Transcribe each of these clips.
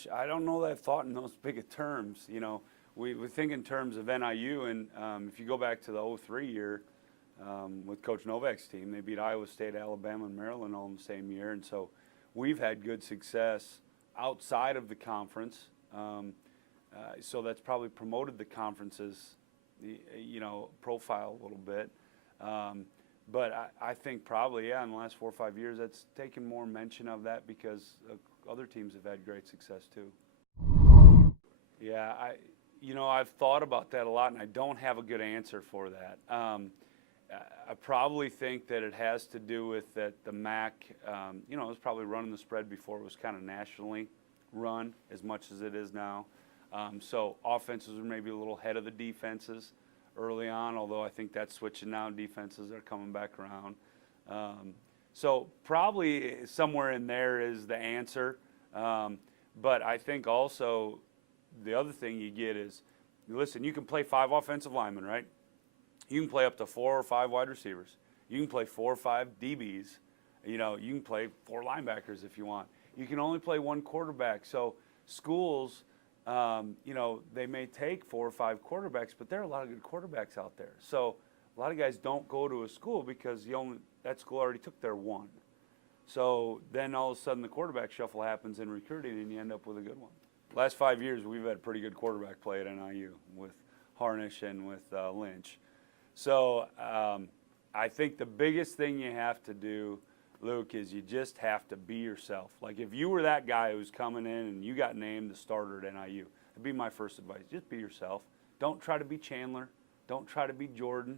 Gosh, I don't know that I've thought in those big of terms. You know, we think in terms of NIU, and if you go back to the '03 year with Coach Novak's team, they beat Iowa State, Alabama, and Maryland all in the same year, and so we've had good success outside of the conference. So that's probably promoted the conference's, you know, profile a little bit. But I think probably, yeah, in the last 4 or 5 years, that's taken more mention of that because other teams have had great success too. Yeah, you know, I've thought about that a lot, and I don't have a good answer for that. I probably think that it has to do with that the MAC, you know, it was probably running the spread before it was kind of nationally run as much as it is now. So offenses are maybe a little ahead of the defenses early on, although I think that's switching now. Defenses are coming back around. So probably somewhere in there is the answer. But I think also the other thing you get is, listen, you can play 5 offensive linemen, right? You can play up to 4 or 5 wide receivers. You can play 4 or 5 DBs. You know, you can play 4 linebackers if you want. You can only play 1 quarterback. So schools, you know, they may take 4 or 5 quarterbacks, but there are a lot of good quarterbacks out there. So a lot of guys don't go to a school because that school already took their one. So then all of a sudden the quarterback shuffle happens in recruiting, and you end up with a good one. Last 5 years, we've had pretty good quarterback play at NIU with Harnish and with Lynch. So I think the biggest thing you have to do, Luke, is you just have to be yourself. Like if you were that guy who's coming in and you got named the starter at NIU, that'd be my first advice. Just be yourself. Don't try to be Chandler. Don't try to be Jordan.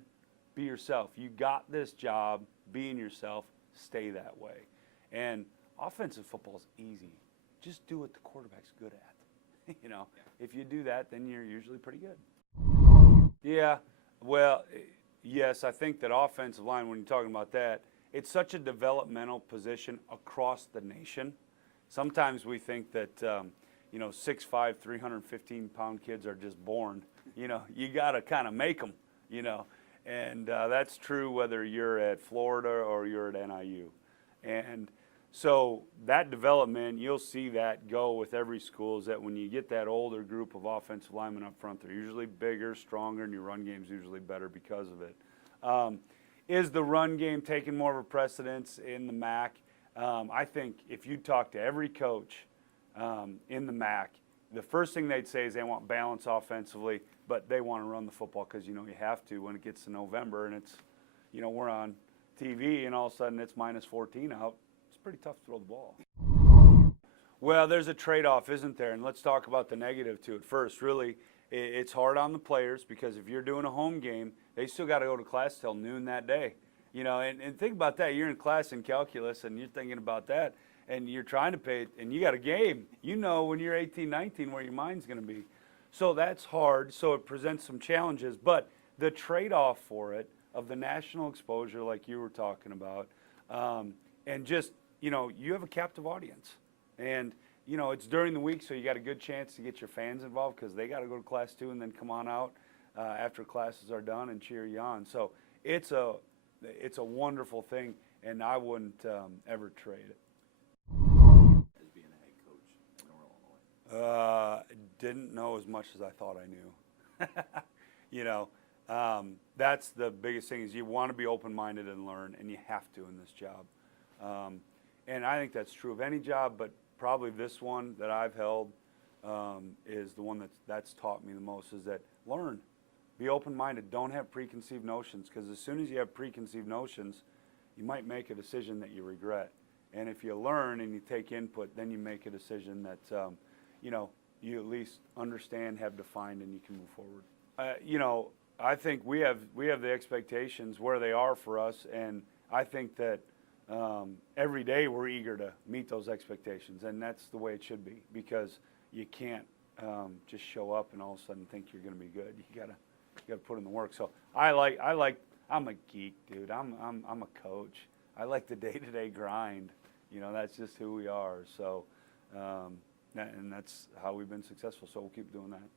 Be yourself. You got this job. Being yourself. Stay that way. And offensive football is easy. Just do what the quarterback's good at. You know, if you do that, then you're usually pretty good. Yeah, well, yes, I think that offensive line, when you're talking about that, it's such a developmental position across the nation. Sometimes we think that, you know, 6'5", 315-pound kids are just born. You know, you got to kind of make them, you know. And that's true whether you're at Florida or you're at NIU. And so that development, you'll see that go with every school, is that when you get that older group of offensive linemen up front, they're usually bigger, stronger, and your run game's usually better because of it. Is the run game taking more of a precedence in the MAC? I think if you talk to every coach in the MAC, the first thing they'd say is they want balance offensively, but they want to run the football because, you know, you have to when it gets to November and it's, you know, we're on TV and all of a sudden it's -14 out. It's pretty tough to throw the ball. Well, there's a trade-off, isn't there? And let's talk about the negative to it first. Really, it's hard on the players because if you're doing a home game, they still got to go to class till noon that day. You know, and think about that. You're in class in calculus and you're thinking about that and you're trying to pay, and you got a game. You know when you're 18, 19 where your mind's going to be. So that's hard. So it presents some challenges. But the trade-off for it of the national exposure like you were talking about, and just, you know, you have a captive audience. And, you know, it's during the week, so you got a good chance to get your fans involved because they got to go to class too and then come on out after classes are done and cheer you on. So it's a wonderful thing, and I wouldn't ever trade it. As being a head coach in Northern Illinois? Didn't know as much as I thought I knew. You know, that's the biggest thing is you want to be open-minded and learn, and you have to in this job. And I think that's true of any job, but probably this one that I've held is the one that's taught me the most, is that learn. Be open-minded. Don't have preconceived notions, because as soon as you have preconceived notions, you might make a decision that you regret. And if you learn and you take input, then you make a decision that, you know, you at least understand, have defined, and you can move forward. You know, I think we have the expectations where they are for us, and I think that every day we're eager to meet those expectations, and that's the way it should be, because you can't just show up and all of a sudden think you're going to be good. You gotta put in the work. So I'm a geek, dude. I'm a coach. I like the day-to-day grind. You know, that's just who we are. So, and that's how we've been successful. So we'll keep doing that.